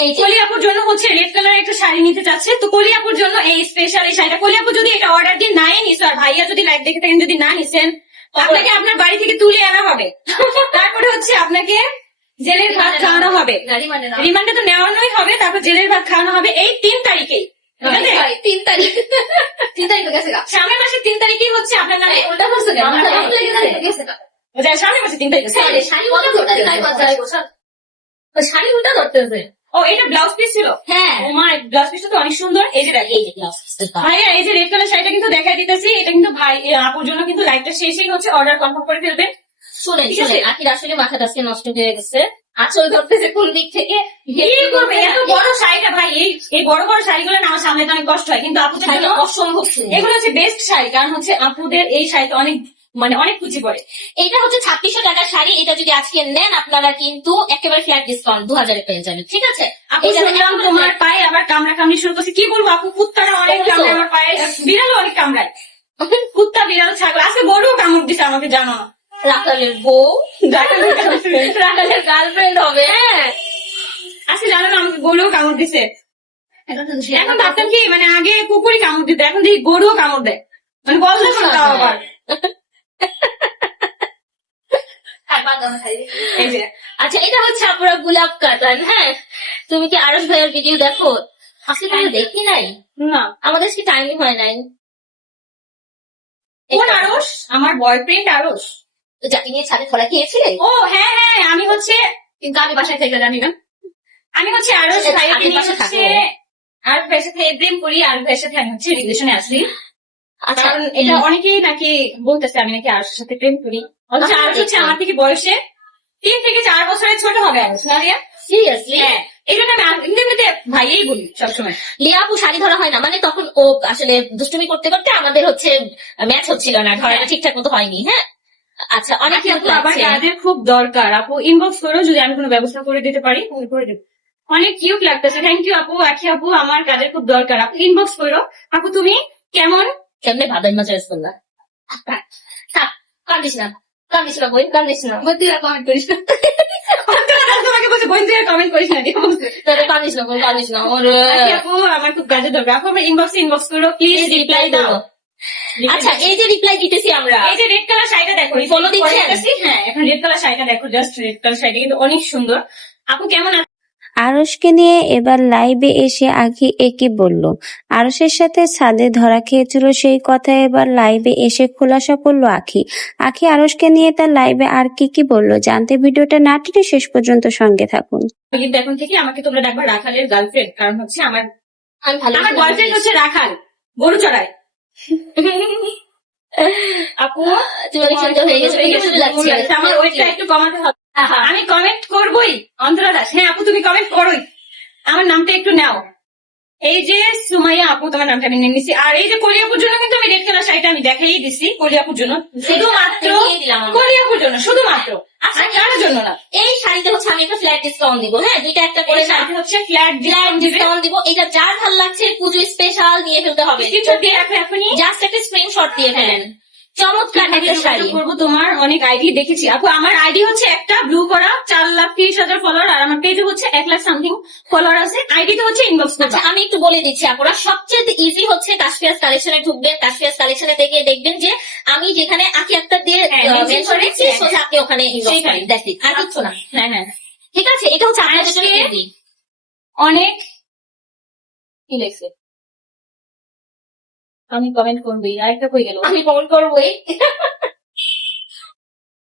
এই কলিয়াপুর জন্য হচ্ছে রেড কালার একটা শাড়ি নিতে চাচ্ছে। তো কলিয়াপুর জন্য এই স্পেশাল এই শাড়িটা। কলিয়াপুর যদি এটা অর্ডার দিয়ে নাই নিছো আর ভাইয়া যদি লাইভ দেখে থাকেন যদি না নিছেন আপনাকে আপনার বাড়ি থেকে তুলে আনা হবে। তারপরে হচ্ছে আপনাকে জেলের ভাত খাওয়ানো হবে। মানে রিমান্ডে তো নেওয়ানোই হবে তারপর জেলের ভাত খাওয়ানো হবে এই তিন তারিখেই তিন তারিখ। তিন তারিখ সামনের মাসের তিন তারিখেই হচ্ছে আপনার নামে এই, ওটা করছ কেন আমার আমার তারিখ তারিখ তো গেছে গা যা, সামনের মাসে তিন তারিখ। হ্যাঁ, শাড়ি উল্টা ধরতে হবে, ও এটা ব্লাউজ পিস ছিল? হ্যাঁ। মা ব্লাউজ পিসটা তো অনেক সুন্দর। এই যে এই যে ব্লাউজ ভাইয়া এই যে রেড কালার শাড়িটা কিন্তু দেখা দিতেছি। এটা কিন্তু ভাই আপুর জন্য কিন্তু লাইভটা শেষেই হচ্ছে। অর্ডার কনফার্ম করে ফেলবেন। শুনেন ঠিক আছে। আখির আসলে মাথাটা আজকে নষ্ট হয়ে গেছে। আসল ধরতেছে কোন দিক থেকে? এত বড় শাড়িটা ভাই এই এই বড় বড় শাড়িগুলো না আমার সামনে অনেক কষ্ট হয়। কিন্তু আপুদের শাড়িটা জন্য অসম্ভব এগুলো হচ্ছে বেস্ট শাড়ি। কারণ হচ্ছে আপুদের এই শাড়িটা অনেক মানে অনেক কুচি পড়ে। এটা হচ্ছে ছাব্বিশশো টাকার শাড়ি এটা যদি আজকে নেন আপনারা কিন্তু একেবারে ফ্ল্যাট ডিসকাউন্ট দু হাজারে পেয়ে যাবেন ঠিক আছে? তোমার পায়ে আবার কামড়া কামড়ি শুরু করছে। কি বলব আপু কুত্তাটা অনেক বলছো? কামড়ে আমার পায়ে বিড়ালও অনেক কামড়ায়। কুত্তা বিড়াল ছাগল আজকে গরুও কামড় দিছে আমাকে জানো? না রাখালের বউ? রাখালের গার্লফ্রেন্ড হবে হ্যাঁ। আজকে জানো না আমাকে গরুও কামড় দিছে। এখন এখন ভাবতাম কি মানে আগে কুকুরই কামড় দিত এখন দেখি গরুও কামড় দেয়। মানে বলতে এই যে আচ্ছা এটা হচ্ছে আপনারা গোলাপ কাটান হ্যাঁ? তুমি কি আরস ভাইয়ের ভিডিও দেখো? আজকে তুমি দেখি নাই? না। আমাদের কি টাইম হয় নাই। কোন আমার বয়ফ্রেন্ড আরস যাকে নিয়ে ছাদে খোলা খেয়েছিলে ও হ্যাঁ হ্যাঁ আমি হচ্ছে কিন্তু আমি বাসায় থেকে জানি না। আমি হচ্ছে আচ্ছা, হচ্ছে আর ভাইয়ের সাথে প্রেম করি আর ভাইয়ের সাথে আমি হচ্ছে রিলেশনে আসি আচ্ছা কারণ এটা অনেকেই নাকি বলতেছে আমি নাকি আরসের সাথে প্রেম করি। অথচ আচ্ছা, হচ্ছে আমার থেকে বয়সে তিন থেকে চার বছরের ছোট হবে সিরিয়াসলি হ্যাঁ এই জন্য আমি এমনিতে ভাইয়েই বলি সবসময়। লিয়া আপু শাড়ি ধরা হয় না মানে তখন ও আসলে দুষ্টুমি করতে করতে আমাদের হচ্ছে ম্যাচ হচ্ছিল না ধরাটা ঠিকঠাক মতো হয়নি হ্যাঁ? আচ্ছা অনেক নাকি আপু আবার লাগছে কাজের খুব দরকার। আপু ইনবক্স করো যদি আমি কোনো ব্যবস্থা করে দিতে পারি করে দেবো। অনেক কিউট লাগতেছে। থ্যাংক ইউ আপু আখি আপু আমার কাজের খুব দরকার। আপু ইনবক্স করো। আপু তুমি কেমন? কেমনে না চয়েস করলা না কান্দিস না বই কান্দিস না বই তুই কমেন্ট করিস না তোমাকে বলছে বোন তুই কমেন্ট করিস না তাহলে কান্দিস না বই কান্দিস না ওর আপু আমার খুব দরকার আপু আমার ইনবক্স ইনবক্স করো প্লিজ রিপ্লাই দাও আচ্ছা এই যে রিপ্লাই দিতেছি আমরা এই যে রেড কালার শাড়িটা দেখো এই Follow দিচ্ছেন? হ্যাঁ এখন রেড কালার শাড়িটা দেখো জাস্ট রেড কালার শাড়িটা কিন্তু অনেক সুন্দর আপু কেমন আছো আরশকে নিয়ে এবার লাইভে এসে আখি একে বলল আরশের সাথে ছাদে ধরা খেয়েছিল সেই কথা এবার লাইভে এসে খোলাসা করল আখি। আখি আরশকে নিয়ে তার লাইভে আর কি কি বলল জানতে ভিডিওটা না টেনে শেষ পর্যন্ত সঙ্গে থাকুন। কিন্তু এখন থেকে আমাকে তোমরা ডাকবা রাখালের গার্লফ্রেন্ড কারণ হচ্ছে আমার আমার বয়ফ্রেন্ড হচ্ছে রাখাল গরু চড়ায় আপু হয়ে গেছে আমার ওয়েটটা একটু কমাতে হবে। আমি কমেন্ট করবই। অন্তরা দাস হ্যাঁ আপু তুমি কমেন্ট করোই। আমার নামটা একটু নাও। এই যে সুমাইয়া আপু তোমার নামটা আমি নিয়ে নিছি। আর এই যে কলিয়াপুর জন্য কিন্তু আমি রেড কালার শাড়িটা আমি দেখাই দিছি কলিয়াপুর জন্য। শুধুমাত্র কলিয়াপুর জন্য শুধুমাত্র। আচ্ছা, কারোর জন্য না। এই শাড়িতে হচ্ছে আমি একটা ফ্ল্যাট ডিসকাউন্ট দিব হ্যাঁ? দুইটা একটা করে শাড়িটা হচ্ছে ফ্ল্যাট ফ্ল্যাট ডিসকাউন্ট দিবে। এটা যার ভালো লাগছে পুজো স্পেশাল নিয়ে ফেলতে হবে। জাস্ট একটা স্ক্রিনশট দিয়ে ফেলেন। চমৎকার একটা শাড়ি। করব তোমার অনেক আইডি দেখেছি। আপু আমার আইডি হচ্ছে একটা ব্লু করা চার লাখ তিরিশ হাজার ফলোয়ার আর আমার পেজে হচ্ছে এক লাখ সামথিং ফলোয়ার আছে। আইডি তো হচ্ছে ইনবক্স আচ্ছা আমি একটু বলে দিচ্ছি আপনারা সবচেয়ে ইজি হচ্ছে কাশফিয়াস কালেকশনে ঢুকবেন কাশফিয়াস কালেকশনে থেকে দেখবেন যে আমি যেখানে আকি একটা দিয়ে আপনি ওখানে আর কিছু না। হ্যাঁ হ্যাঁ। ঠিক আছে এটা হচ্ছে আপনাদের জন্য অনেক কি আমি কমেন্ট করবই আরেকটা কই গেল? আমি কমেন্ট করবোই।